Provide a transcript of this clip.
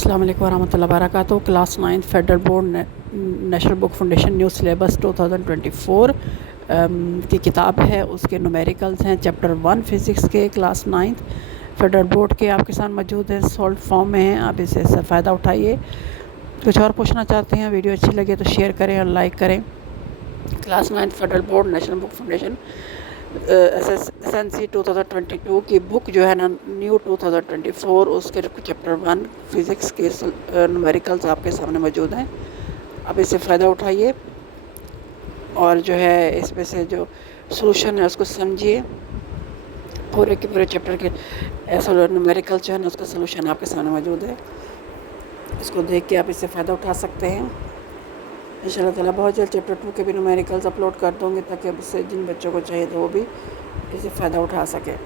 السلام علیکم ورحمۃ اللہ وبرکاتہ۔ کلاس 9 فیڈرل بورڈ نیشنل بک فاؤنڈیشن نیو سلیبس 2024 کی کتاب ہے، اس کے نومیریکلز ہیں چیپٹر 1 فزکس کے کلاس 9 فیڈرل بورڈ کے آپ کے ساتھ موجود ہیں، سالڈ فارم میں ہیں، آپ اسے فائدہ اٹھائیے۔ کچھ اور پوچھنا چاہتے ہیں، ویڈیو اچھی لگے تو شیئر کریں اور لائک کریں۔ کلاس 9 فیڈرل بورڈ نیشنل بک فاؤنڈیشن SSNC 2022 کی بک جو ہے نا نیو 2024، اس کے چیپٹر 1 فزکس کے نومیریکلز آپ کے سامنے موجود ہیں، آپ اس سے فائدہ اٹھائیے اور جو ہے اس میں سے جو سولوشن ہے اس کو سمجھیے۔ پورے کے پورے چیپٹر کے نومیریکل جو ہے نا اس کا سولوشن آپ کے سامنے موجود ہے، اس کو دیکھ کے آپ اس سے فائدہ اٹھا سکتے ہیں۔ ان شاء اللہ تعالیٰ بہت جلد چیپٹر 2 کے بھی نومیریکلز اپلوڈ کر دوں گی تاکہ اب اس سے جن بچوں کو چاہیے تو وہ بھی اس سے فائدہ اٹھا سکیں۔